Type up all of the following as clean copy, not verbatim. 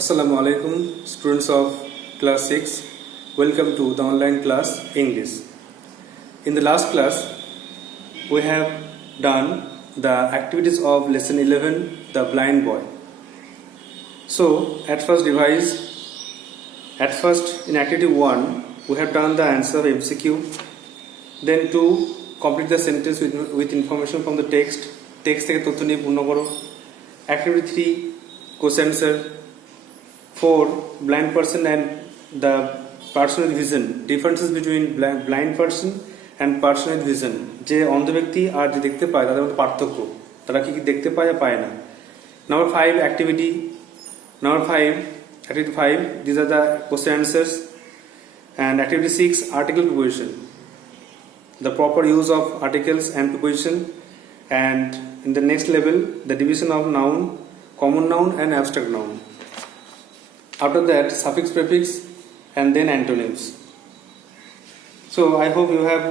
Assalamu alaikum, students of class 6. Welcome to the online class English. In the last class, we have done the activities of lesson 11, The Blind Boy. So, at first in activity 1, we have done the answer of MCQ. Then 2, complete the sentence with information from the text. Text থেকে তথ্য নিয়ে পূর্ণ করো. Activity 3, question answer. 4, blind person and the person with vision. Differences between blind person and person with vision. যে অন্ধ ব্যক্তি আর যে দেখতে পায় তাদের মধ্যে পার্থক্য, তারা কি দেখতে পায় বা পায় না. Number 5, activity 5, these are the question answers. And activity 6, article preposition, the proper use of articles and preposition. And in the next level, the division of noun, common noun and abstract noun. After that, suffix, prefix, and then antonyms. So I hope you have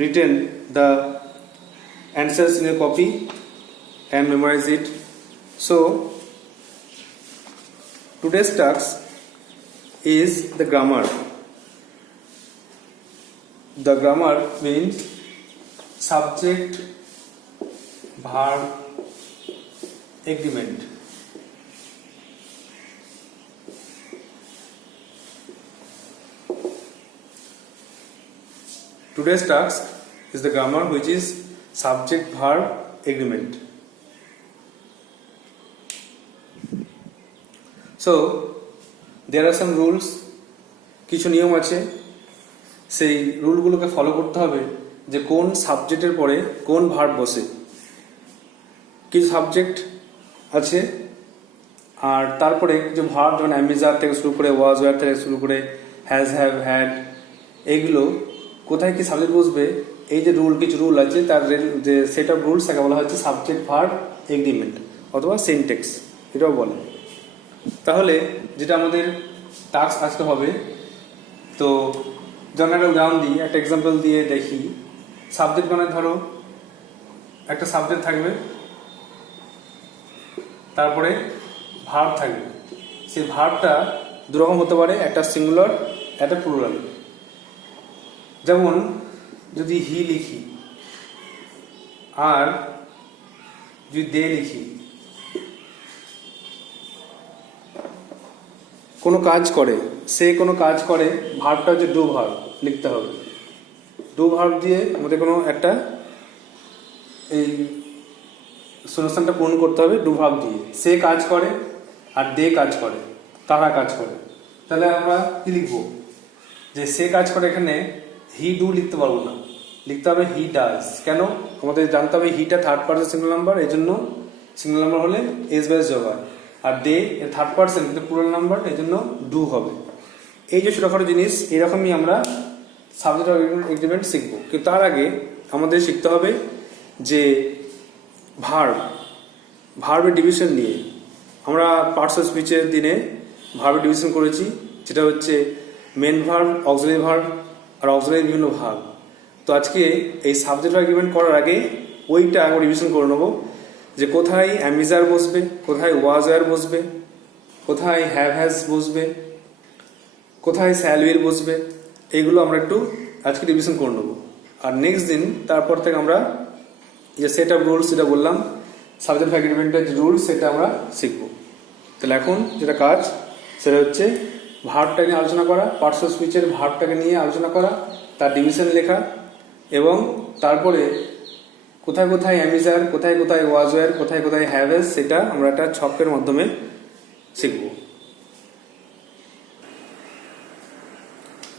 written the answers in your copy and memorize it. So today's task is the grammar. The grammar means subject, verb, agreement. Today's task is the grammar, which is subject, verb, agreement. So there are some rules, কিছু নিয়ম আছে, সেই রুলগুলোকে follow করতে হবে যে কোন সাবজেক্টের পরে কোন ভার্ব বসে. কিছু সাবজেক্ট আছে আর তারপরে কিছু ভার্ব, যেমন অ্যামিজার থেকে শুরু করে, ওয়াজ, ওয়ার থেকে শুরু করে, হ্যাজ, হ্যাভ, হ্যাড, এইগুলো কোথায় কি সাবজেক্ট বসবে, এই যে কিছু রুল আছে, তার যে সেট অফ রুলস তাকে বলা হচ্ছে সাবজেক্ট, ভার্ব, এগ্রিমেন্ট অথবা সিনট্যাক্স এটাও বলে. তাহলে যেটা আমাদের টাস্ক আসতে হবে, তো যেমন একটা উদাহরণ দিই, একটা এক্সাম্পল দিয়ে দেখি. সাবজেক্ট মানে ধরো একটা সাবজেক্ট থাকবে, তারপরে ভার্ব থাকবে. সেই ভার্বটা দুরকম হতে পারে, একটা সিঙ্গুলার, একটা প্লুরাল. যেমন যদি হি লিখি আর যদি দে লিখি, কোনো কাজ করে, সে কোনো কাজ করে, ভার্বটা হচ্ছে ডু ভার্ব লিখতে হবে. ডু ভার্ব দিয়ে আমাদের কোনো একটা এই শূন্যস্থানটা পূরণ করতে হবে ডু ভার্ব দিয়ে. সে কাজ করে আর দে কাজ করে, তারা কাজ করে. তাহলে আমরা কি লিখবো, যে সে কাজ করে, এখানে হি ডু লিখতে পারবো না, লিখতে হবে হি ডাজ. কেন, আমাদের জানতে হবে হিটা থার্ড পার্সন সিঙ্গল নাম্বার, এই জন্য সিঙ্গল নাম্বার হলে এস বেস জোগাড়. আর দে থার্ড পার্সন কিন্তু প্লুরাল নাম্বার, এই জন্য ডু হবে. এই যে ছোটখাটো জিনিস, এরকমই আমরা সাবজেক্ট এগ্রিমেন্ট শিখবো. কিন্তু তার আগে আমাদের শিখতে হবে যে ভার্বের ডিভিশন নিয়ে. আমরা পার্টস অফ স্পিচের দিনে ভার্বের ডিভিশন করেছি, যেটা হচ্ছে মেন ভার্ব, অক্সিলারি ভার্ব আর অক্সিলারি বিভিন্ন ভার্ব. তো আজকে এই সাবজেক্ট এগ্রিমেন্ট করার আগে ওইটা আমরা ডিভিশন করে নেবো, যে কোথায় অ্যামিজার বসবে, কোথায় ওয়াজ ওয়ার বসবে, কোথায় হ্যাভ হ্যাজ বসবে, কোথায় শ্যাল উইল বসবে. এইগুলো আমরা একটু আজকে ডিভিশন করে নেবো. আর নেক্সট দিন তারপর থেকে আমরা যে সেট অফ রুলস যেটা বললাম, সাবজেক্ট এগ্রিমেন্টের যে রুলস, সেটা আমরা শিখবো. তাহলে এখন যেটা কাজ, সেটা হচ্ছে ভার্বটা নিয়ে আলোচনা করা, পার্টস অফ স্পিচের ভার্বটাকে নিয়ে আলোচনা করা, তার ডিভিশন লেখা, এবং তারপরে কোথায় কোথায় অ্যামিজার, কোথায় কোথায় ওয়াজ ওয়ার, কোথায় কোথায় হ্যাভ হ্যাজ, সেটা আমরা একটা ছকের মাধ্যমে শিখব.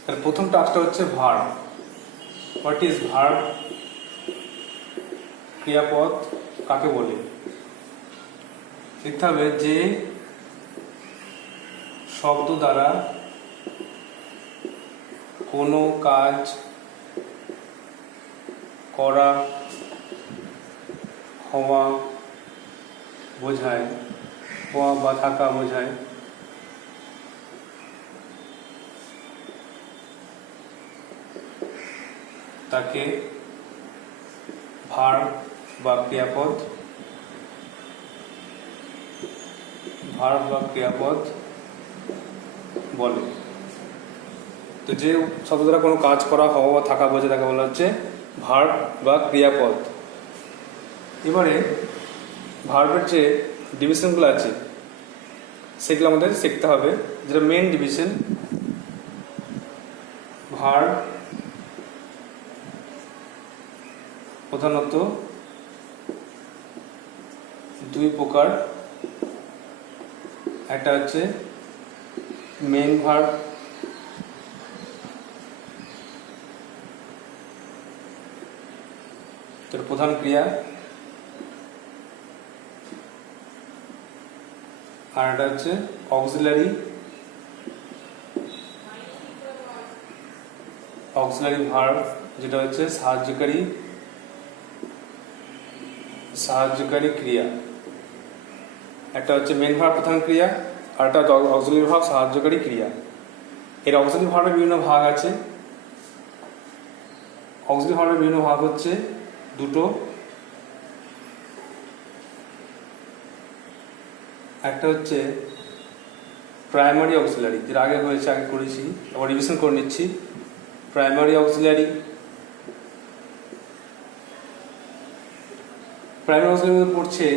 তার প্রথম টাস্কটা হচ্ছে ভার্ব. What is verb? ক্রিয়াপদ কাকে বলে? লিখতে হবে যে শব্দ দ্বারা কোনো কাজ করা, হওয়া বোঝায়, হওয়া বা থাকা বোঝায়, তাকে ভার্ব বা ক্রিয়াপদ ভার্ব বা ক্রিয়াপদ বলে। তো যে শব্দ দ্বারা কোনো কাজ করা, হওয়া বা থাকা বোঝে তাকে বলা হচ্ছে ভার্ব বা ক্রিয়াপদ। এবারে ভার্বের যে ডিভিশনগুলো আছে সেগুলো আমাদের শিখতে হবে। যেটা মেন ডিভিশন, ভার্ব প্রধানত দুই প্রকার। একটা হচ্ছে মেন ভার্ব, যেটা প্রধান ক্রিয়া, আর একটা হচ্ছে অক্সিলারি ভার্ব, যেটা হচ্ছে সাহায্যকারী ক্রিয়া। একটা হচ্ছে মেন ভার্ব প্রধান ক্রিয়া, আর একটা অক্সিলারি ভার্ব সাহায্যকারী ক্রিয়া। এর অক্সিলারি ভার্বের বিভিন্ন ভাগ আছে। অক্সিলারি ভার্বের বিভিন্ন ভাগ হচ্ছে দুটো। একটা হচ্ছে প্রাইমারি অক্সিলারি, যেটা আগে হয়েছে, আগে করেছি, আবার রিভিশন করে নিচ্ছি। প্রাইমারি অক্সিলারি পড়ছে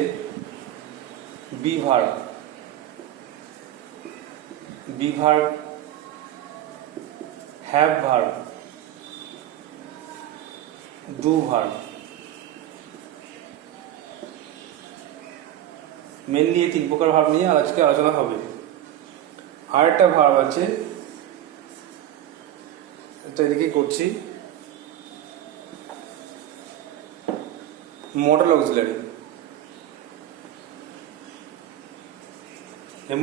be verb, have verb, do verb. Mainly এই তিন প্রকার ভার্ব নিয়ে আজকে আলোচনা হবে। আর একটা ভার্ব আছে, এটা এদিকে করছি, modal auxiliary,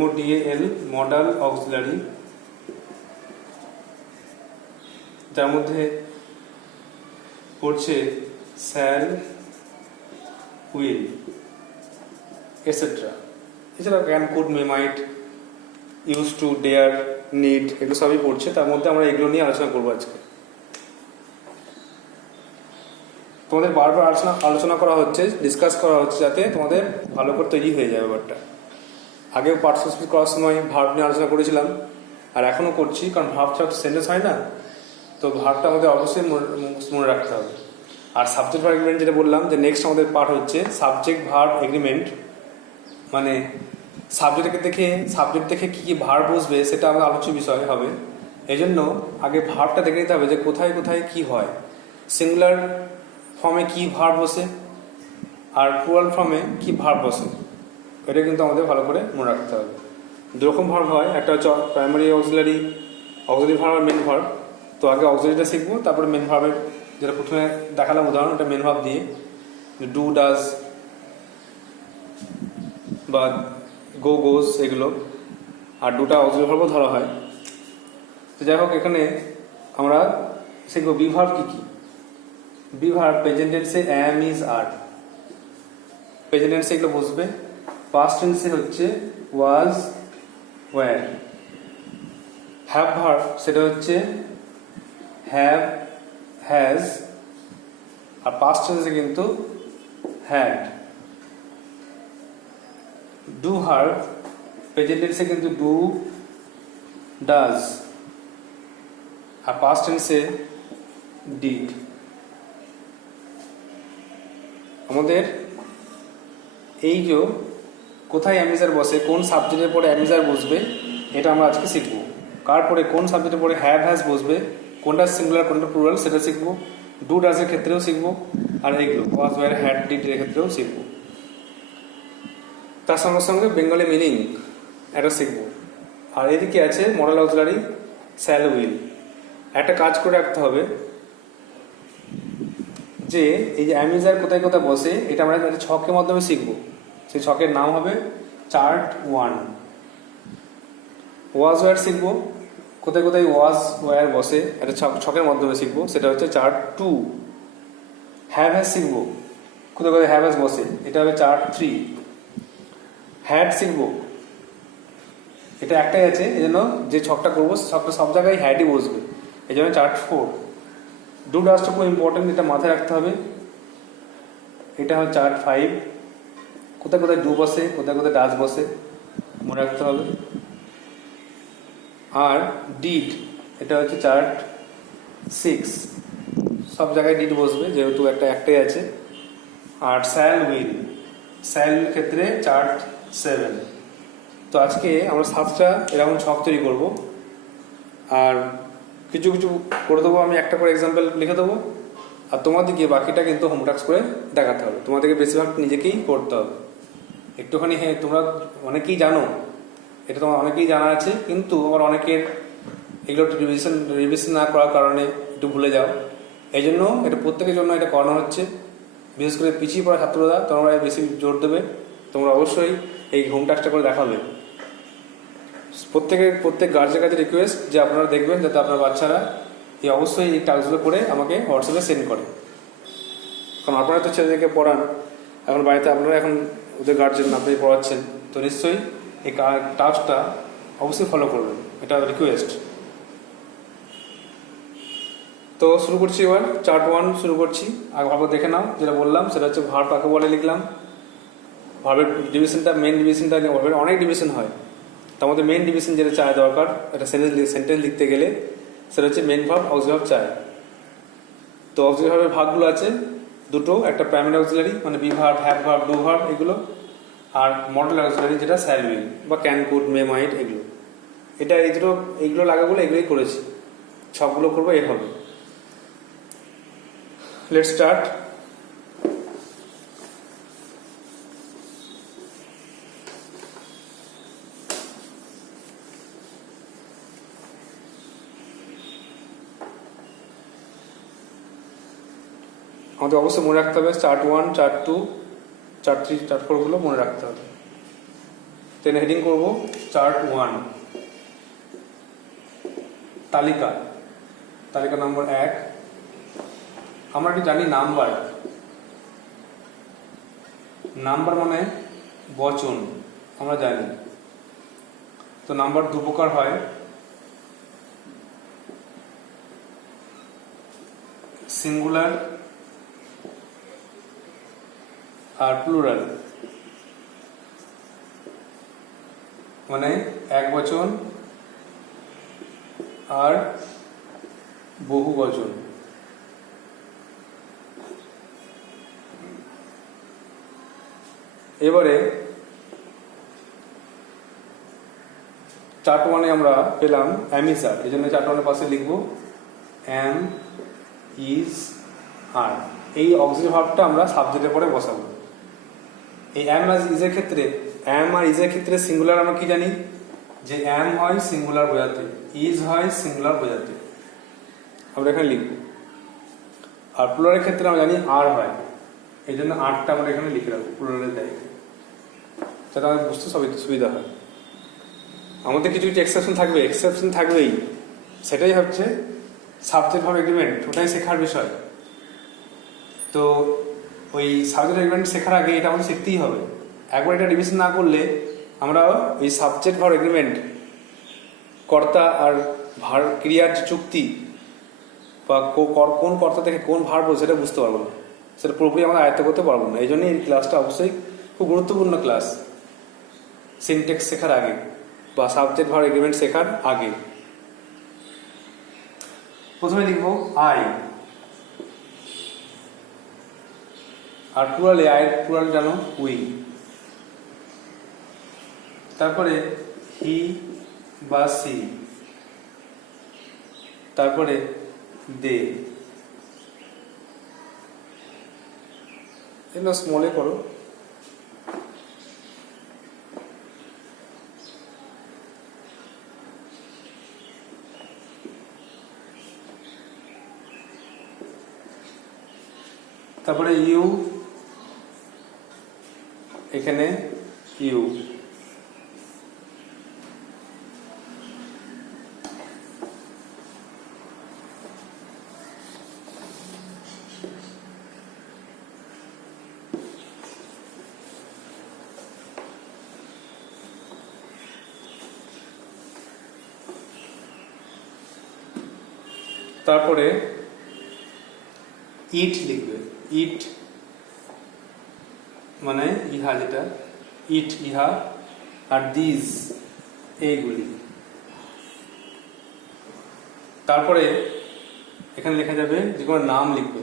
MODAL, modal auxiliary, যার মধ্যে পড়ছে শ্যাল, উইল, এটসেট্রা। এছাড়া can, could, may, might, use to, dare, need, এগুলো সবই পড়ছে। তার মধ্যে আমরা এগুলো নিয়ে আলোচনা করবো আজকে। তোমাদের বারবার আলোচনা করা হচ্ছে, ডিসকাস করা হচ্ছে, যাতে তোমাদের ভালো করে তৈরি হয়ে যায় ব্যাপারটা। আগেও পার্টস করার সময় ভার্ব নিয়ে আলোচনা করেছিলাম, আর এখনও করছি, কারণ ভার্ব ছাড়া সেন্টেন্স হয় না। তো ভার্বটা আমাদের অবশ্যই মনে রাখতে হবে। আর সাবজেক্ট ভার্ব এগ্রিমেন্ট যেটা বললাম, যে নেক্সট আমাদের পার্ট হচ্ছে সাবজেক্ট ভার্ব এগ্রিমেন্ট। মানে সাবজেক্ট দেখে কী কী ভার্ব বসবে সেটা আমাদের আলোচ্য বিষয় হবে। এই জন্য আগে ভার্বটা দেখে নিতে হবে যে কোথায় কোথায় কী হয়। সিঙ্গুলার ফর্মে কী ভার্ব বসে, আর প্লুরাল ফর্মে কী ভার্ব বসে, এটা কিন্তু আমাদের ভালো করে মনে রাখতে হবে। দুরকম ভার্ব হয়, একটা হচ্ছে প্রাইমারি অক্সিলারি ভার্ব আর মেন ভার্ব। তো আগে অক্সিলারিটা শিখবো, তারপরে মেন ভার্বের, যেটা প্রথমে দেখালাম উদাহরণ, এটা মেন ভার্ব দিয়ে, ডু, ডাজ বা গো, গোজ, এগুলো। আর দুটা অক্সিলারি ভার্বও ধরা হয়। তো যাই হোক, এখানে আমরা শিখবো বি ভার্ব কী কী। বি ভার্ব প্রেজেন্ট টেন্সে অ্যাম, ইজ, আর। প্রেজেন্ট টেন্সে এগুলো বসবে। পাস্ট টেন্সে হচ্ছে ওয়াজ, ওয়্যার। হ্যাভ ভার্ব সেটা হচ্ছে হ্যাভ, হ্যাজ, আর পাস্ট টেন্সে কিন্তু হ্যাড। ডু ভার্ব প্রেজেন্ট টেন্সে কিন্তু ডু, ডাজ, আর পাস্ট টেন্সে ডিড। আমাদের এই যে কোথায় অ্যামিজার বসে, কোন সাবজেক্টের পরে অ্যামিজার বসবে, এটা আমরা আজকে শিখব। কার পরে কোন সাবজেক্টের পরে হ্যাভ, হ্যাজ বসবে, কোনটা সিঙ্গুলার কোনটা প্লুরাল সেটা শিখব। ডু, ডাজের ক্ষেত্রেও শিখব, আর এইগুলো ওয়াজ, ওয়্যার, হ্যাড, ডিড এর ক্ষেত্রেও শিখব। তার সঙ্গে সঙ্গে বেঙ্গলি মিনিং এটা শিখব। আর এদিকে আছে মডাল অক্সিলারি, শ্যাল, উইল। একটা কাজ করে রাখতে হবে যে এই যে অ্যামিজার কোথায় কোথায় বসে, এটা আমরা একটা ছকের মাধ্যমে শিখব। সেই ছকের নাম হবে চার্ট 1। ওয়াজ, ওয়্যার শিখব, কোথায় কোথায় ওয়াজ, ওয়্যার বসে একটা ছকের মাধ্যমে শিখব, সেটা হচ্ছে চার্ট 2। হ্যাভ, হ্যাজ শিখব, কোথায় কোথায় হ্যাভ, হ্যাজ বসে, এটা হবে চার্ট 3। হ্যাড শিখব, এটা একটাই আছে, এই জন্য যে ছকটা করবো ছকটা সব জায়গায় হ্যাডই বসবে, এই জন্য চার্ট 4। ডু, ডাজটা খুব ইম্পর্টেন্ট, এটা মাথায় রাখতে হবে, এটা হচ্ছে চার্ট 5। কোথায় কোথায় ডু বসে, কোথায় কোথায় ডাজ বসে, মনে রাখতে হবে। আর ডিড, এটা হচ্ছে চার্ট 6, সব জায়গায় ডিড বসবে যেহেতু একটাই আছে। আর স্যাল উইল, স্যাল ক্ষেত্রে চার্ট 7। তো আজকে আমরা 7টা এরকম ছক তৈরি করবো, আর কিছু কিছু করে দেবো, আমি একটা করে এক্সাম্পল লিখে দেবো, আর তোমাদেরকে বাকিটা কিন্তু হোমটাস্ক করে দেখাতে হবে। তোমাদেরকে বেশিরভাগ নিজেকেই করতে হবে একটুখানি। হ্যাঁ, তোমরা অনেকেই জানো, এটা তোমার অনেকেই জানা আছে, কিন্তু আবার অনেকের এগুলো রিভিশন না করার কারণে একটু ভুলে যাও। এই জন্য এটা প্রত্যেকের জন্য এটা করানো হচ্ছে, বিশেষ করে পিছিয়ে পড়া ছাত্ররা তোমরা বেশি জোর দেবে। তোমরা অবশ্যই এই হোম টাস্কটা করে দেখাবে। প্রত্যেক গার্জের কাছে রিকোয়েস্ট যে আপনারা দেখবেন যাতে আপনার বাচ্চারা অবশ্যই এই টাস্কগুলো করে আমাকে হোয়াটসঅ্যাপে সেন্ড করে। কারণ আপনারা তো ছেলেদেরকে পড়ান, এখন বাড়িতে আপনারা এখন ওদের গার্জেন, আপনি পড়াচ্ছেন, তো নিশ্চয়ই এই টাস্কটা অবশ্যই ফলো করবেন, এটা রিকোয়েস্ট। তো শুরু করছি এবার, চার্ট 1 শুরু করছি। আগে ভাবে দেখে নাও, যেটা বললাম সেটা হচ্ছে ভার্ব কাকে বলে লিখলাম। ভার্বের ডিভিশনটা, মেন ডিভিশনটা, ভার্বের অনেক ডিভিশন হয়, তার মধ্যে মেন ডিভিশন যেটা চায় দরকার একটা সেন্টেন্স লিখতে গেলে, সেটা হচ্ছে মেন ভার্ব, অক্সিলারি ভার্ব চায়। তো অক্সিলারি ভার্বের ভাগগুলো আছে দুটো, একটা প্রাইমারি অক্সিলারি মানে be verb, have verb, do verb এগুলো, আর মডেল অক্সিলারি যেটা শ্যাল উইল বা ক্যান, কুড, মে, মাইট এগুলো। এটা এইগুলো লাগাগুলো এগুলোই করেছি, সবগুলো করবো এভাবে। Let's start. আমাদের অবশ্যই মনে রাখতে হবে চার্ট 1, চার্ট 2, চার্ট 3, চার্ট 4 গুলো মনে রাখতে হবে। তেন হেডিং করব চার্ট 1, তালিকা নম্বর 1। আমরা একটু জানি নাম্বার মানে বচন, আমরা জানি। তো নাম্বার দু প্রকার হয়, সিঙ্গুলার আর প্লুরাল, মানে এক বচন আর বহু বচন। এবারে চার্ট 1 আমরা পেলাম অ্যাম ইজ আর, এই জন্য চার্ট 1 পাশে লিখবো অ্যাম ইজ আর। এই অক্সিলারি ভার্বটা আমরা সাবজেক্টের পরে বসাবো। এই অ্যাম আর ইজের ক্ষেত্রে, অ্যাম আর ইজের ক্ষেত্রে সিঙ্গুলার আমরা কি জানি, যে অ্যাম হয় সিঙ্গুলার বোঝাতে, ইজ হয় সিঙ্গুলার বোঝাতে, আমরা এখানে লিখবো। আর প্লুরালের ক্ষেত্রে আমরা জানি আর হয়, এই জন্য আরটা আমরা এখানে লিখে রাখবো প্লুরালের জায়গায়, যাতে আমাদের বুঝতে সুবিধা হয়। আমাদের কিছু কিছু এক্সেপশন থাকবেই, সেটাই হচ্ছে সাবজেক্ট ভার্ব এগ্রিমেন্ট, ওটাই শেখার বিষয়। তো ওই সাবজেক্ট এগ্রিমেন্ট শেখার আগে এটা আমাদের শিখতেই হবে। একবার এটা রিভিশন না করলে আমরা ওই সাবজেক্ট ভার্ব এগ্রিমেন্ট, কর্তা আর ক্রিয়ার যে চুক্তি বা কোন কর্তা থেকে কোন ভার্ব সেটা বুঝতে পারবো না, সেটা পুরোপুরি আমরা আয়ত্ত করতে পারবো না। এই জন্য এই ক্লাসটা অবশ্যই খুব গুরুত্বপূর্ণ ক্লাস, সিনট্যাক্স শেখার আগে বা সাবজেক্ট ভার্ব এগ্রিমেন্ট শেখার আগে। প্রথমে লিখবো আই, আর প্লুরালে আয়ের প্লুরাল জানো উই। তারপরে হি বা সি, তারপরে দে, এগুলো স্মলে করো। তারপরে ইউ, এখানে ইউ, তারপরে ইট লিখবে, ইট মানে ইহা, যেটা ইট ইহা, আর দিস এইগুলি। তারপরে এখানে লেখা যাবে যে কোনো নাম লিখবে।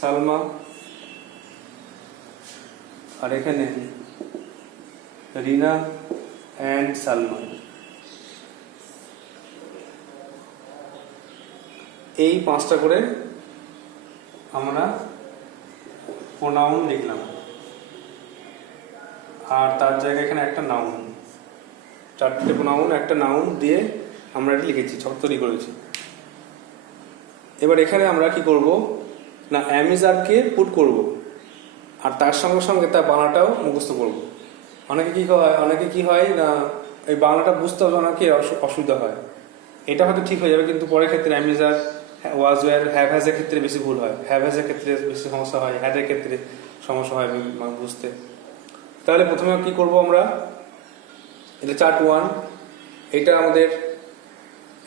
সালমা, আর এখানে রিনা অ্যান্ড সালমা। এই 5টা করে আমরা প্রোনাউন লিখলাম, আর তার জায়গায় এখানে একটা নাউন, 4টে প্রোনাউন একটা নাউন দিয়ে আমরা এটা লিখেছি, ছক তৈরি করেছি। এবার এখানে আমরা কি করব না, অ্যামিজারকে পুট করব, আর তার সঙ্গে সঙ্গে তার বাংলাটাও মুখস্থ করব। অনেকে কি হয় না, এই বাংলাটা বুঝতে হবে অনেকে অসুবিধা হয়। এটা হয়তো ঠিক হয়ে যাবে, কিন্তু পরের ক্ষেত্রে অ্যামিজার, ওয়াজ, ওয়্যার, হ্যাভ হ্যাজের ক্ষেত্রে বেশি ভুল হয়, হ্যাভ হ্যাজের ক্ষেত্রে বেশি সমস্যা হয়, হ্যাডের ক্ষেত্রে সমস্যা হয় বুঝতে। তাহলে প্রথমে কি করব আমরা, এটা চার্ট 1, এটা আমাদের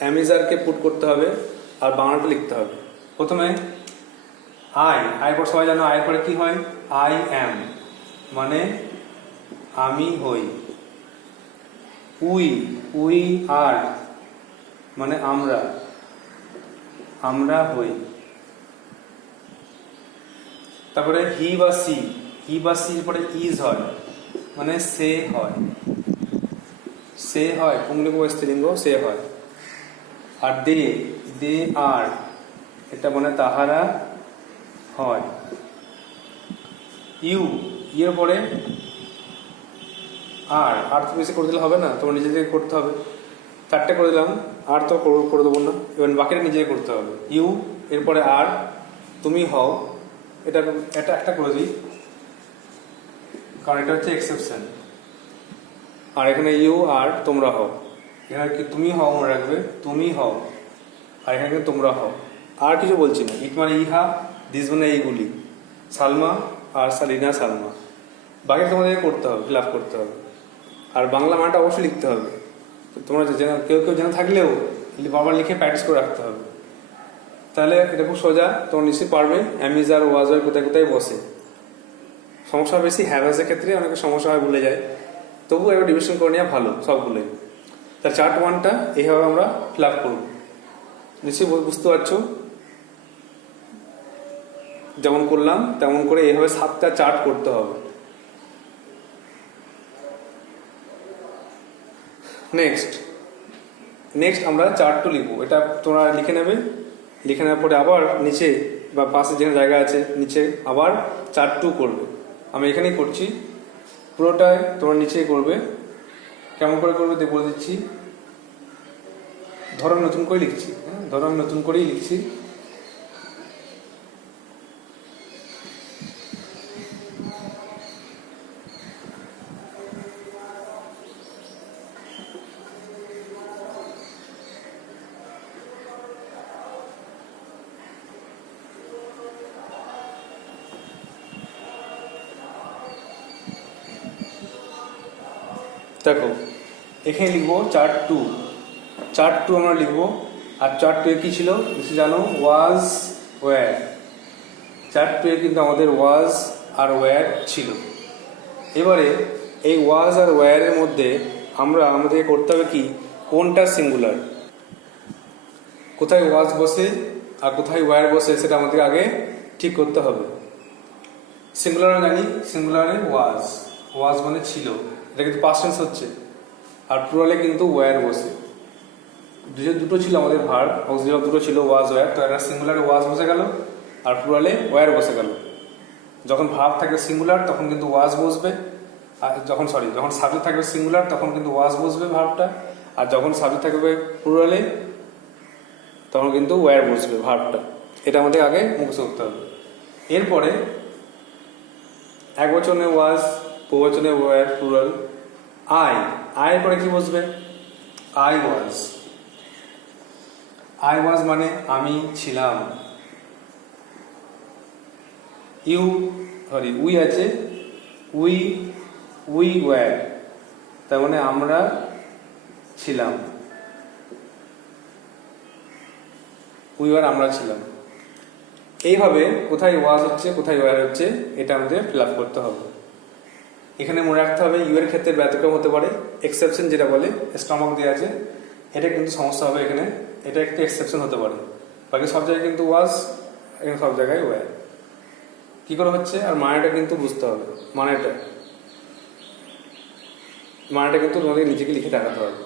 অ্যামিজারকে পুট করতে হবে আর বাংলাটা লিখতে হবে। প্রথমে আই পর সবাই জানো, আয়ের পরে কি হয়, আই অ্যাম মানে আমি হই। উই আর মানে আমরা হই। তারপরে হি বা সি পরে ইজ হয় মানে সে হয়, পুংলিঙ্গ বা স্ত্রীলিঙ্গ সে হয়। আর দে আর এটা মানে তাহারা হয়। এর পরে আর তো বেশি করে দিলে হবে না, তোমার নিজে থেকে করতে হবে। 4টে করে দিলাম, আর তো করে দেবো না, এবার বাকিটা নিজে করতে হবে। এরপরে আর, তুমি হও, এটা একটা করে দিই কারণ এটা হচ্ছে এক্সেপশন। আর এখানে আর তোমরা হও, এখানে কি তুমি হও মনে রাখবে, তুমি হও, আর এখানে তোমরা হও। আর কিছু বলছি না। ইট মানে ইহা, দিস মানে এইগুলি, সালমা আর সালিনা সালমা। বাকি তোমাদের করতে হবে, ফিল আপ করতে হবে। আর বাংলা মানটা অবশ্যই লিখতে হবে। তোমরা কেউ জেনে থাকলেও বারবার লিখে প্র্যাকটিস করে রাখতে হবে, তাহলে এটা খুব সোজা, তোমরা নিশ্চয়ই পারবে। অ্যামিজার, ওয়াজ কোথায় কোথায় বসে। সমস্যা বেশি হ্যাভ হ্যাজের ক্ষেত্রে অনেক সমস্যা হয়, ভুলে যায়। তবু এবার ডিভিশন করে নেওয়া ভালো সবগুলোই। তার চার্ট 1টা এইভাবে আমরা ফিল আপ করব। নিশ্চয়ই বুঝতে পারছো, যেমন করলাম তেমন করে এইভাবে 7টা চার্ট করতে হবে। নেক্সট আমরা চার্ট 2 লিখবো। এটা তোমরা লিখে নেবে, লিখে নেওয়ার পরে আবার নিচে বা পাশে যেখানে জায়গা আছে নিচে আবার চার্ট 2 করবে। আমি এখানেই করছি, পুরোটাই তোমরা নিচেই করবে। কেমন করে করবে বলে দিচ্ছি। ধরো নতুন করে লিখছি, ধরো আমি নতুন করেই লিখছি। দেখো এখানে লিখবো চার্ট 2 আমরা লিখবো। আর চার্ট 2 কি ছিল নিশ্চয়ই জানো, ওয়াজ ওয়্যার। চার্ট 2 কিন্তু আমাদের ওয়াজ আর ওয়্যার ছিল। এবারে এই ওয়াজ আর ওয়্যারের মধ্যে আমাদের করতে হবে কি, কোনটা সিঙ্গুলার, কোথায় ওয়াজ বসে আর কোথায় ওয়্যার বসে সেটা আমাদের আগে ঠিক করতে হবে। সিঙ্গুলার জানি, সিঙ্গুলারে ওয়াজ মানে ছিল, এটা কিন্তু পাস্ট টেন্স হচ্ছে। আর প্লুরালে কিন্তু ওয়্যার বসে। দুটো ছিল আমাদের ভার্ব, অক্সিলারি দুটো ছিল, ওয়াজ ওয়্যার। তো একটা সিঙ্গুলারে ওয়াজ বসে গেল আর প্লুরালে ওয়্যার বসে গেল। যখন ভার্ব থাকবে সিঙ্গুলার তখন কিন্তু ওয়াজ বসবে, আর যখন সাবজেক্ট থাকবে সিঙ্গুলার তখন কিন্তু ওয়াজ বসবে ভার্বটা, আর যখন সাবজেক্ট থাকবে প্লুরালে তখন কিন্তু ওয়্যার বসবে ভার্বটা। এটা আমাদের আগে মুখস্থ করতে হবে। এরপরে একবচনে ওয়াজ, বহুবচনে ওয়্যার, প্লুরাল। আয়ের পরে কি বসবে, আই ওয়াজ মানে আমি ছিলাম। উই আছে, উই ওয়্যার, তার মানে আমরা ছিলাম। আমরা ছিলাম। এইভাবে কোথায় ওয়াজ হচ্ছে কোথায় ওয়ার হচ্ছে এটা আমাদের ফিল আপ করতে হবে। এখানে মনে রাখতে হবে ইউ এর ক্ষেত্রে ব্যতিক্রম হতে পারে, এক্সেপশন যেটা বলে স্টমাক দেওয়া আছে, এটা কিন্তু সমস্যা হবে এখানে, এটা একটু এক্সেপশন হতে পারে। বাকি সব জায়গায় কিন্তু ওয়াজ, এখানে সব জায়গায় ওয়ার। কি করে হচ্ছে আর মানেটা কিন্তু বুঝতে হবে, মানেটা কিন্তু তোমাদের নিজেকে লিখে দেখাতে হবে।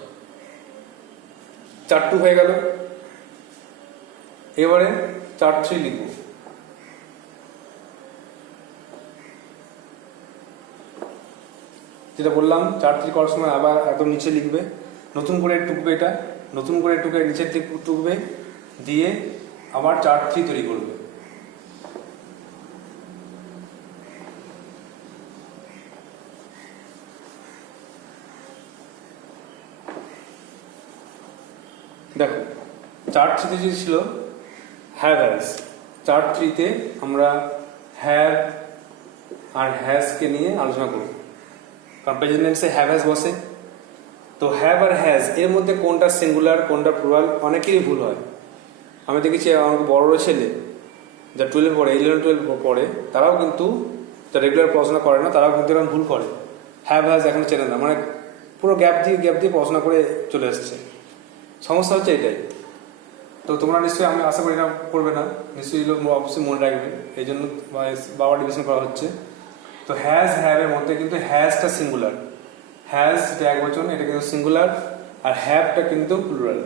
4-2 হয়ে গেল, এবারে 4-3 লিখব। যেটা বললাম 4-3 করার সময় আবার একদম নিচে লিখবে, নতুন করে টুকবে, এটা নতুন করে টুকে নিচের দিক টুকবে, দিয়ে আবার 4-3 তৈরি করবে। দেখো 4-3 যে ছিল হ্যাভ হ্যাজ, 4-3 আমরা হ্যাভ আর হ্যাজকে নিয়ে আলোচনা করব, কারণ প্রেজেন্ট টেন্সে হ্যাভ হ্যাজ বসে। তো হ্যাভ আর হ্যাজ এর মধ্যে কোনটা সিঙ্গুলার কোনটা প্লুরাল অনেকেরই ভুল হয়। আমি দেখেছি আমার বড় ছেলে যা 12 পড়ে, 11-12 পড়ে, তারাও কিন্তু যা রেগুলার পড়াশোনা করে না তারাও কিন্তু এরকম ভুল করে, হ্যাভ হ্যাজ এখন চেনে না, মানে পুরো গ্যাপ দিয়ে পড়াশোনা করে চলে এসছে। সমস্যা হচ্ছে এটাই। তো তোমরা নিশ্চয়ই, আমি আশা করি না করবে না, নিশ্চয়ই অবশ্যই মনে রাখবে, এই জন্য বাবা ডিভিশন করা হচ্ছে। তো হ্যাজ হ্যাভ এর মধ্যে কিন্তু হ্যাজটা সিঙ্গুলার, হ্যাজ এটা এক বচন, এটা কিন্তু সিঙ্গুলার, আর হ্যাভটা কিন্তু প্লুরাল,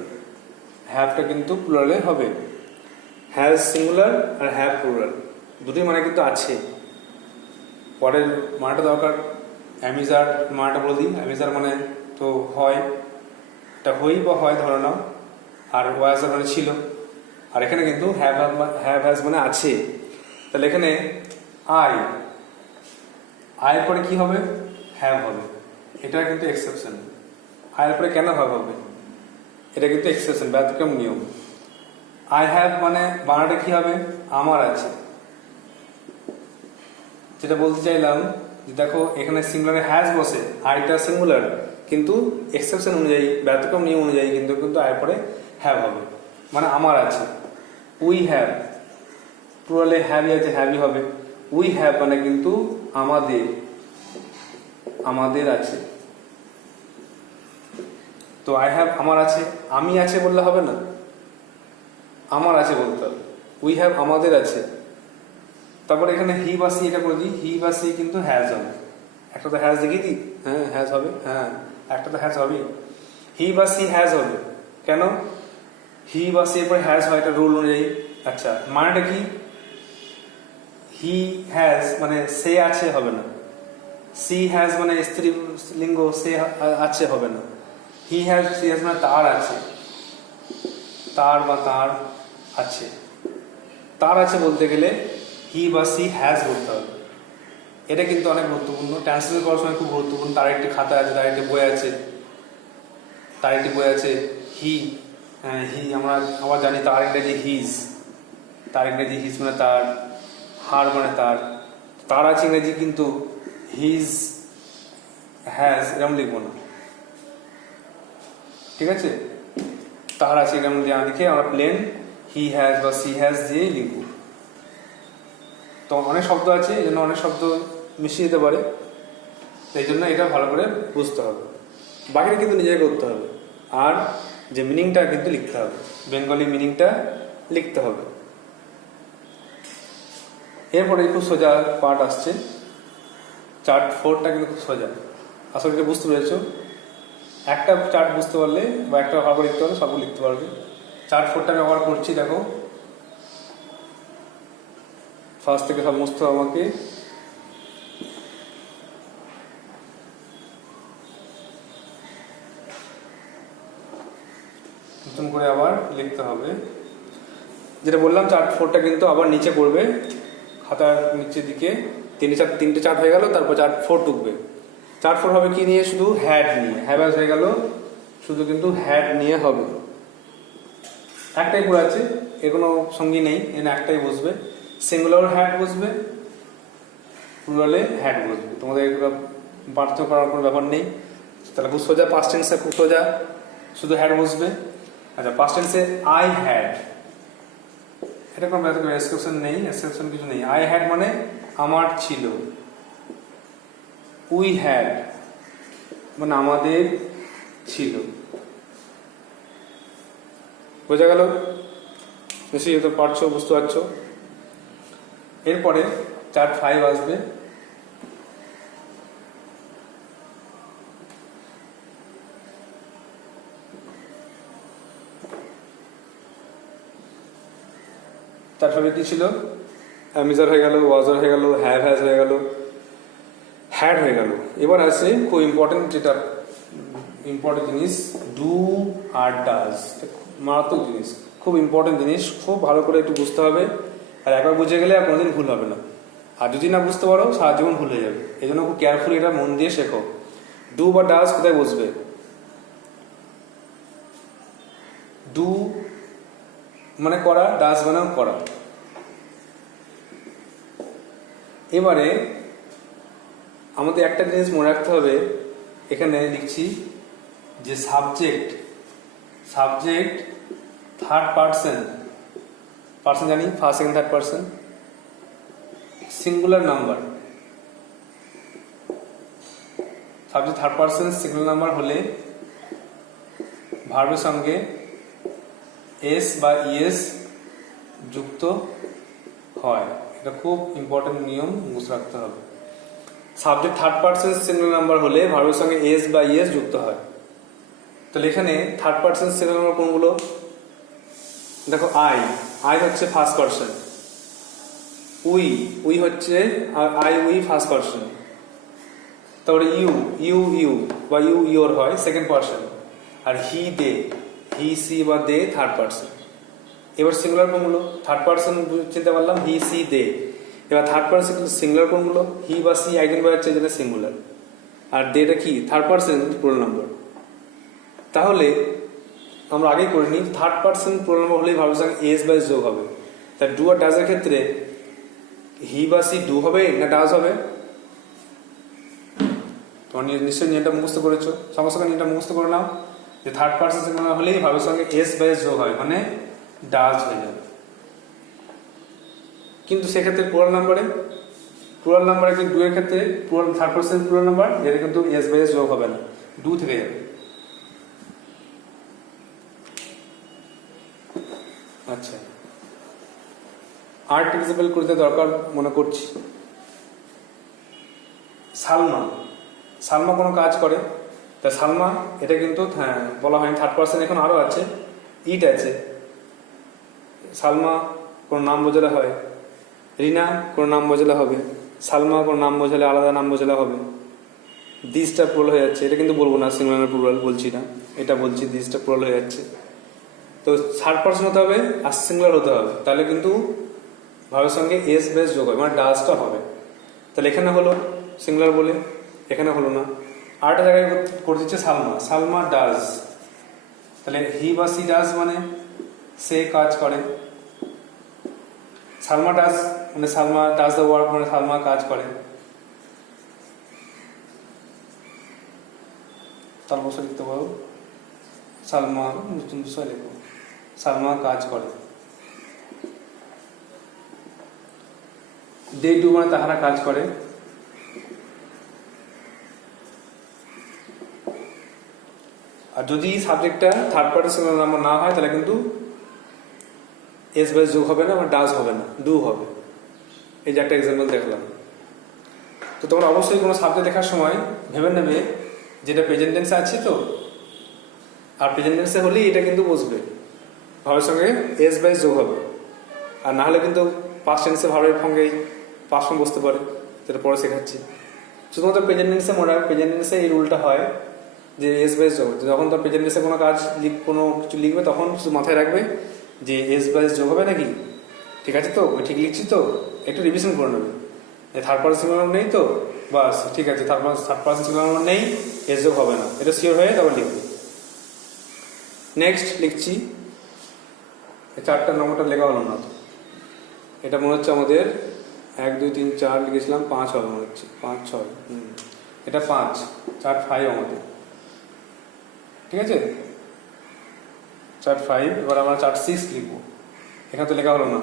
হ্যাভটা কিন্তু প্লুরালে হবে। হ্যাজ সিঙ্গুলার আর হ্যাভ প্লুরাল, দুটোই মানে কিন্তু আছে। পরের মানেটা দরকার, অ্যামিজার মানেটা বলে দিই। অ্যামিজার মানে তো হয়, এটা হই বা হয় ধরে নাও, আর ওয়াজ মানে ছিল, আর এখানে কিন্তু হ্যাভ হ্যাজ মানে আছে। তাহলে এখানে আয়ের পরে কি হবে? হ্যাভ হবে, এটা কিন্তু এক্সেপশন। আয়ের পরে কেন হ্যাভ হবে? এটা কিন্তু এক্সেপশন, ব্যতিক্রম নিয়ম। আই হ্যাভ মানে বাংলাটা কি হবে? আমার আছে। যেটা বলতে চাইলাম যে দেখো এখানে সিঙ্গুলারে হ্যাজ বসে, আইটা সিঙ্গুলার, কিন্তু এক্সেপশন অনুযায়ী, ব্যতিক্রম নিয়ম অনুযায়ী কিন্তু আয়ের পরে হ্যাভ হবে, মানে আমার আছে। উই হ্যাভ, প্লুরালে হ্যাভই আছে, হ্যাভই হবে। উই হ্যাভ মানে কিন্তু আমাদের আছে। তো আই হ্যাভ আমার আছে, আমি আছে বললে হবে না, আমার আছে বলতে হবে। উই হ্যাভ আমাদের আছে। তারপরে এখানে হি বা সি, এটা করে দিই, হি বা সি কিন্তু হ্যাজ হবে। একটা তো হ্যাজ দেখিয়ে দিই, হ্যাঁ হ্যাজ হবে, হ্যাঁ একটা তো হ্যাজ হবে। হি বা সি হ্যাজ হবে, কেন? হি বা সি এর পরে হ্যাজ হয়, এটা রুল অনুযায়ী। আচ্ছা, মানেটা কি? হি হ্যাজ মানে সে আছে হবে না, সি হ্যাজ মানে স্ত্রী লিঙ্গ, সে আছে হবে না। হি হ্যাজ, সি হ্যাজ মানে তার আছে, তার বা তার আছে। তার আছে বলতে গেলে হি বা সি হ্যাজ বলতে হবে। এটা কিন্তু অনেক গুরুত্বপূর্ণ, ট্রান্সলেট করার সময় খুব গুরুত্বপূর্ণ। তার একটি খাতা আছে, তার একটি বই আছে, হি, আমরা আবার জানি তার ইংরেজি হিজ, তার ইংরেজি হিজ মানে তার, হার মানে তার আছে ইংরেজি, কিন্তু হিজ হ্যাজ এরকম লিখবো না, ঠিক আছে? তার আছে এরকম লিখে আমরা প্লেন হি হ্যাজ বা সি হ্যাজ দিয়ে লিখবো। তো অনেক শব্দ আছে, এই জন্য অনেক শব্দ মিশিয়ে যেতে পারে, এই জন্য এটা ভালো করে বুঝতে হবে। বাকিটা কিন্তু নিজেকে করতে হবে, আর যে মিনিংটা কিন্তু লিখতে হবে, বেঙ্গলি মিনিংটা লিখতে হবে। এরপরে খুব সোজা পার্ট আসছে, চার্ট 4টা কিন্তু খুব সোজা। আসলে এটা বুঝতে পেরেছো? একটা চার্ট বুঝতে পারলে বা একটা ভালো করে লিখতে পারলে সবগুলো লিখতে পারবে। চার্ট 4টা ব্যবহার করছি, দেখো ফার্স্ট থেকে সমস্ত আমাকে নতুন করে আবার লিখতে হবে। যেটা বললাম চার্ট 4টা কিন্তু আবার নিচে পড়বে, খাতার নিচের দিকে তিনটে চার্ট হয়ে গেল, তারপর চার্ট 4 টুকবে। চার্ট 4 হবে কি নিয়ে? শুধু হ্যাড নিয়ে, হ্যাভ হয়ে গেল, শুধু কিন্তু হ্যাড নিয়ে হবে। একটাই পড়ে আছে, এর কোনো সঙ্গী নেই, এখানে একটাই বসবে। সিঙ্গুলার হ্যাড বসবে, প্লুরালে হ্যাড বসবে। তোমাদের এগুলো পার্থক্য করার কোনো ব্যাপার নেই। তাহলে খুব সোজা, পাস্ট টেন্সে খুব সোজা, শুধু হ্যাড বসবে। আচ্ছা, পাস্ট টেন্সে আই হ্যাড, এটা কোনো এক্সেপশন নেই, এক্সেপশন কিছু নেই। আই হ্যাড মানে আমার ছিল, উই হ্যাড মানে আমাদের ছিল। বোঝা গেল? নিশ্চয়ই তো পারছো, বুঝতে পারছো। এরপরে চার্ট 5 আসবে। তারপরে কি ছিল? অ্যামিজার হয়ে গেল, ওয়াজার হয়ে গেল, হ্যাভ হ্যাজ হয়ে গেল, হ্যাড হয়ে গেল। এবার আছে খুব ইম্পর্টেন্ট, যেটা ইম্পর্টেন্ট জিনিস, ডু আর ডাজ। মারাত্মক জিনিস, খুব ইম্পর্টেন্ট জিনিস, খুব ভালো করে একটু বুঝতে হবে। আর একবার বুঝে গেলে আর কোনোদিন ভুল হবে না। আর যদি না বুঝতে পারো সারা জীবন ভুল হয়ে যাবে। এই জন্য খুব কেয়ারফুলি এটা মন দিয়ে শেখো। ডু বা ডাজ কোথায় বসবে? ডু মানে করা, ডাজ মানে করা। এবারে আমাদের একটা জিনিস মনে রাখতে হবে, এখানে লিখছি যে সাবজেক্ট থার্ড পার্সন জানি, first second third person, singular number. Subject third person singular number হলে ভার্বের সঙ্গে এস বা ইএস যুক্ত হয়। এটা খুব ইম্পর্টেন্ট নিয়ম, বুঝে রাখতে হবে। Subject third person singular number হলে ভার্বের সঙ্গে এস বা ইএস যুক্ত হয়। তাহলে এখানে থার্ড পার্সন সিঙ্গুলার নাম্বার কোনগুলো? দেখো, আই হচ্ছে ফার্স্ট পার্সন, উই হচ্ছে উই ফার্স্ট পার্সন। তারপরে ইউ বা ইউর হয় সেকেন্ড পার্সন। আর দে, সি বা দে থার্ড পার্সন। এবার সিঙ্গুলার কোনগুলো? থার্ড পার্সন চিনতে পারলাম, হি সি দে। এবার থার্ড পার্সন সিঙ্গুলার কোনগুলো? হি বা সি একজন বোঝাচ্ছে, যেটা সিঙ্গুলার। আর দেটা কি? Third person plural number. তাহলে আমরা আগেই করে নিই, থার্ড পার্সন প্লুরাল নাম্বার হলেই ভার্বের সঙ্গে এস বা এস যোগ হবে। তাই ডু আর ডাজের ক্ষেত্রে হি বা সি ডু হবে না ডাজ হবে? তোমার নিশ্চয়ই নিয়মটা মুখস্থ করেছো, সঙ্গে সঙ্গে নিয়মটা মুখস্থ করে নাও যে থার্ড পার্সন সিঙ্গুলার হলেই ভার্বের সঙ্গে এস বা এস যোগ হয়, মানে ডাজ হয়ে যাবে। কিন্তু সেক্ষেত্রে প্লুরাল নাম্বারে কিন্তু ডু এর ক্ষেত্রে থার্ড পার্সন প্লুরাল নাম্বার, যেটা কিন্তু এস বা এস যোগ হবে না, ডু থেকে যাবে। আচ্ছা, আর্টিফিশিয়াল করতে দরকার মনে করছি। সালমা কোনো কাজ করে, তা সালমা এটা কিন্তু হ্যাঁ বলা হয়নি, থার্ড পার্সন এখন আরো আছে, ইট আছে। সালমা কোনো নাম বোঝালে হয়, রিনা কোনো নাম বোঝালে হবে, সালমা কোনো নাম বোঝালে আলাদা নাম বোঝালে হবে। দিসটা প্লুরাল হয়ে যাচ্ছে, এটা কিন্তু বলবো না, সিঙ্গুলার প্লুরাল বলছি না, এটা বলছি দিসটা প্লুরাল হয়ে যাচ্ছে। তো থার্ড পার্সন হতে হবে আর সিঙ্গুলার হতে হবে, তাহলে কিন্তু ভাবের সঙ্গে এস বেস যোগ হয়, মানে ডাজটা হবে। তাহলে এখানে হলো সিঙ্গুলার বলে, এখানে হলো না। আরেকটা জায়গায় করে দিচ্ছে সালমা ডাজ। তাহলে হি বা সি ডাজ মানে সে কাজ করে। সালমা ডাজ মানে সালমা ডাজ দ্য ওয়ার্ক, মানে সালমা কাজ করে। তার বসে লিখতে পারো সালমা, নতুন বিষয় লেখো, সালমা কাজ করে। দে ডু মানে তাহারা কাজ করে। আর যদি সাবজেক্টটা থার্ড পার্সন সিঙ্গুলার নাম্বার না হয়, তাহলে কিন্তু এস বেস যোগ হবে না, মানে ডাজ হবে না, ডু হবে। এই যে একটা এক্সাম্পল দেখলাম। তো তোমরা অবশ্যই কোনো সাবজেক্ট দেখার সময় ভেবে নেবে যেটা প্রেজেন্ট টেন্সে আছে তো, আর প্রেজেন্ট টেন্সে হলেই এটা কিন্তু বসবে, ভাবের সঙ্গে এস বেস যোগ হবে। আর না হলে কিন্তু পাস্ট টেন্সে ভাবের সঙ্গে পাস্ট ফর্ম বসতে পারে, যেটা পরে শেখাচ্ছি। শুধুমাত্র প্রেজেন্ট টেন্সে মনে হয়, প্রেজেন্ট টেন্সে এই রুলটা হয় যে এস বেস যোগ, যখন তোর প্রেজেন্ট টেন্সে কোনো কাজ কোনো কিছু লিখবে তখন শুধু মাথায় রাখবে যে এস বেস যোগ হবে নাকি, ঠিক আছে তো, ঠিক লিখছি তো, একটু রিভিশন করে নেবে। থার্ড পার্সন সিঙ্গুলার নেই তো, বাস ঠিক আছে, থার্ড পার্সন সিঙ্গুলার নেই, এস যোগ হবে না, এটা শিওর হয়ে তারপর লিখবে। নেক্সট লিখছি, চারটা নম্বরটা লেখা হলো না তো, এটা মনে হচ্ছে আমাদের 1 2 3 4 লিখেছিলাম, 5 হবে মনে হচ্ছে, 5 6, এটা 5, চার্ট 5 আমাদের, ঠিক আছে, চার্ট 5। এবার আমরা চার্ট 6 লিখবো, এখানে তো লেখা হলো না।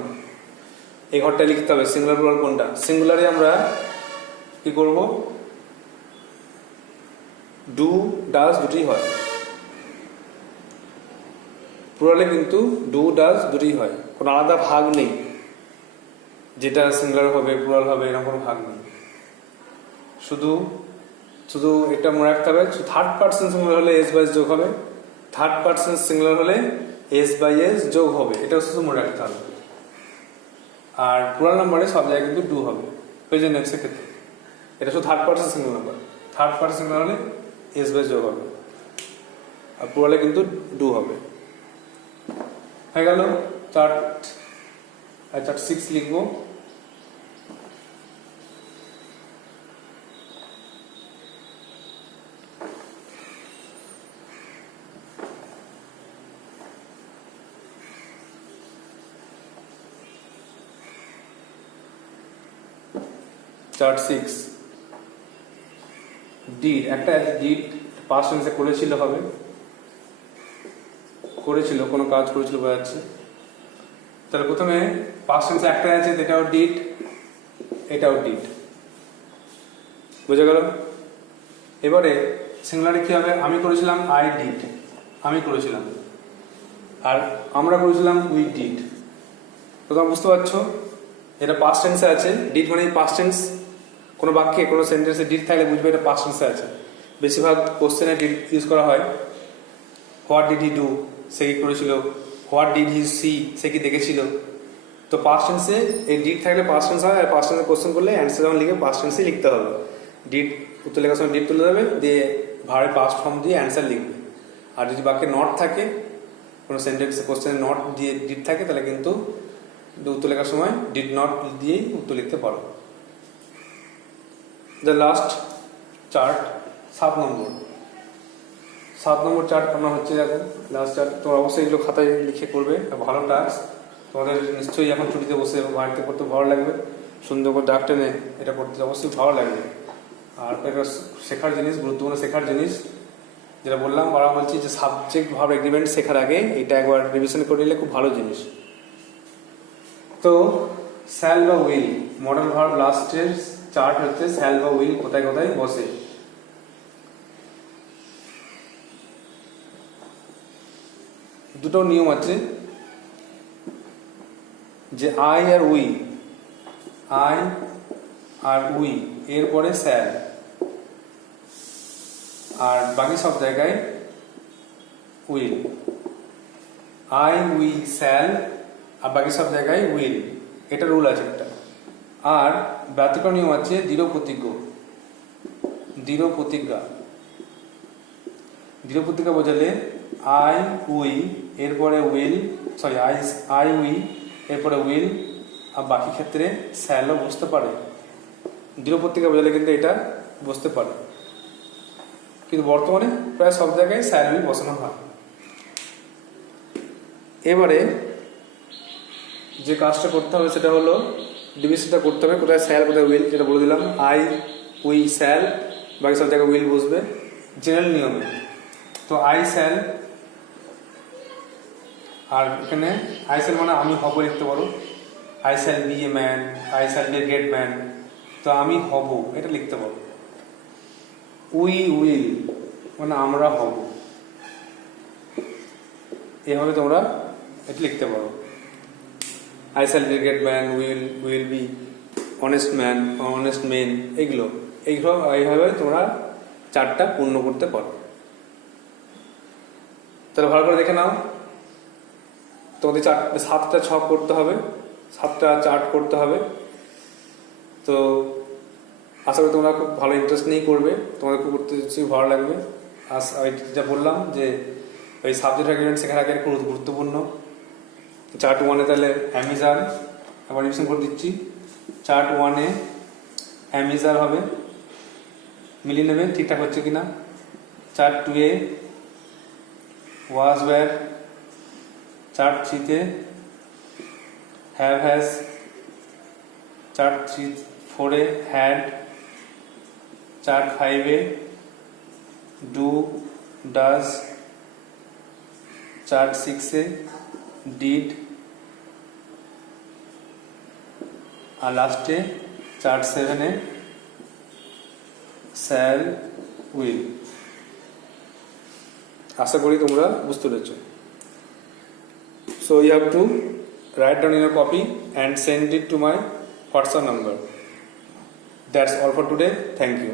এই ঘরটা লিখতে হবে সিঙ্গুলার প্লুরাল কোনটা। সিঙ্গুলারে আমরা কি করব, ডু ডাজ দুটোই হয়, প্লুরালে কিন্তু ডু ডাজ দুটোই হয়, কোনো আলাদা ভাগ নেই যেটা সিঙ্গুলার হবে প্লুরাল হবে এরকম কোনো ভাগ নেই। শুধু শুধু এটা মনে রাখতে হবে, থার্ড পার্সন সিঙ্গুলার হলে এস বাই এস যোগ হবে, থার্ড পার্সন সিঙ্গুলার হলে এস বাই এস যোগ হবে, এটা শুধু মনে রাখতে হবে। আর প্লুরাল নাম্বারে সব জায়গায় কিন্তু ডু হবে প্রেজেন্ট টেন্সের ক্ষেত্রে। এটা শুধু third person singular number, third person singular হলে এস বাই যোগ হবে, আর প্লুরালে কিন্তু ডু হবে। হয়ে গেল চার্ট 6 লিখবো। চার্ট 6 ডিড, একটা ডিড পাস্ট টেন্সে করেছিল হবে, করেছিল কোনো কাজ করেছিল বোঝাচ্ছে। তাহলে প্রথমে পাস্ট টেন্সে একটা আছে, এটাও ডিড, এটাও ডিড, বুঝে গেল। এবারে সিঙ্গুলারে কি হবে, আমি করেছিলাম আই ডিড, আমি করেছিলাম, আর আমরা করেছিলাম উই ডিড। তো তোমরা বুঝতে পারছো এটা পাস্ট টেন্সে আছে, ডিড মানে পাস্ট টেন্স। কোনো বাক্যে কোনো সেন্টেন্সে ডিড থাকলে বুঝবে এটা পাস্ট টেন্সে আছে। বেশিরভাগ কোশ্চেনে ডিড ইউজ করা হয়। হোয়াট ডিড হি ডু, সে কি করেছিল, হোয়াট ডিড হি সি, সে কি দেখেছিল। তো পাস্ট টেন্সে এই ডিড থাকলে পাস্ট টেন্স হয়, আর পাস্ট টেন্সে কোশ্চেন করলে অ্যান্সার যখন লিখে পাস্ট টেন্সে লিখতে হবে। ডিড উত্তর লেখার সময় ডিড তুলে দেবে, দিয়ে ভার্বের পাস্ট ফর্ম দিয়ে অ্যান্সার লিখবে। আর যদি বাক্যে নট থাকে, কোনো সেন্টেন্সে কোশ্চেনে নট দিয়ে ডিড থাকে, তাহলে কিন্তু উত্তর লেখার সময় ডিড নট দিয়েই উত্তর লিখতে পারো। The last chart 7 number, 7 number chart আমার হচ্ছে দেখো লাস্ট চার্ট। তোমরা অবশ্যই এগুলো খাতায় লিখে করবে, ভালো টাস্ক। তোমাদের নিশ্চয়ই এখন ছুটিতে বসে বাড়িতে করতে ভালো লাগবে, সুন্দর করে ডাক টেনে এটা করতে অবশ্যই ভালো লাগবে। আর এটা শেখার জিনিস, গুরুত্বপূর্ণ শেখার জিনিস, যেটা বললাম বারবার বলছি যে সাবজেক্ট ভার্ব এগ্রিমেন্ট শেখার আগে এটা একবার রিভিশন করে নিলে খুব ভালো জিনিস। তো শ্যাল বা উইল, মডেল ভার্ব লাস্টের চার্ট হচ্ছে শ্যাল বা উইল কোথায় কোথায় বসে। দুটো নিয়ম আছে, যে আই আর উই, আই আর উই এরপরে শ্যাল, আর বাকি সব জায়গায় উইল। আই উই শ্যাল, আর বাকি সব জায়গায় উইল, এটা রুল আছে একটা। আর ব্যতিক্রম নিয়ম আছে দৃঢ় প্রতিজ্ঞ, দৃঢ় প্রতিজ্ঞা। দৃঢ় প্রতিজ্ঞা বোঝালে আই উই এরপরে উইল, সরি আই উই এরপরে উইল, আর বাকি ক্ষেত্রে শ্যালও বুঝতে পারে। দৃঢ় প্রতিজ্ঞা বোঝালে কিন্তু এটা বুঝতে পারে, কিন্তু বর্তমানে প্রায় সব জায়গায় শ্যাল উইল বসানো হয়। এবারে যে কাজটা করতে হবে সেটা হলো ডিভিশনটা করতে হবে, কোথায় শ্যাল কোথায় উইল, যেটা বলে দিলাম। আই উই শ্যাল, বাকি সব জায়গায় উইল বসবে জেনারেল নিয়মে। তো আই শ্যাল, আর এখানে আই শ্যাল মানে আমি হব লিখতে পারো, I shall be a man, I shall be a great man, তো আমি হব এটা লিখতে পারো। উই উইল মানে আমরা হব, এভাবে তোমরা এটা লিখতে পারো। I shall be a great man, will be honest man, honest men, এইভাবে তোমরা চারটা পূর্ণ করতে পারো। তাহলে ভালো করে দেখে নাও, তোমাদের 7টা ছক করতে হবে, 7টা চার্ট করতে হবে। তো আশা করি তোমরা খুব ভালো ইন্টারেস্ট নিয়েই করবে, তোমাদের খুব করতে ভালো লাগবে। আর যা বললাম যে ওই সাবজেক্ট এগ্রিমেন্ট শেখার আগে খুব গুরুত্বপূর্ণ। চার্ট 1-এ তাহলে অ্যামিজার, আবার রিভিশন করে দিচ্ছি। চার্ট 1-এ অ্যামিজার হবে, মিলিয়ে নেবে ঠিকঠাক হচ্ছে কিনা। চার্ট 2-এ ওয়াজ ওয়্যার, চার্ট 3-তে হ্যাভ হ্যাজ, চার্ট 4-এ হ্যাড, চার্ট 5-এ ডু ডাজ, চার্ট 6-এ ডিড, আর লাস্টে চার্ট 7-এ শ্যাল উইল। আশা করি তোমরা বুঝতে পেরেছ। So you have to write down in a copy and send it to my WhatsApp number. That's all for today. Thank you.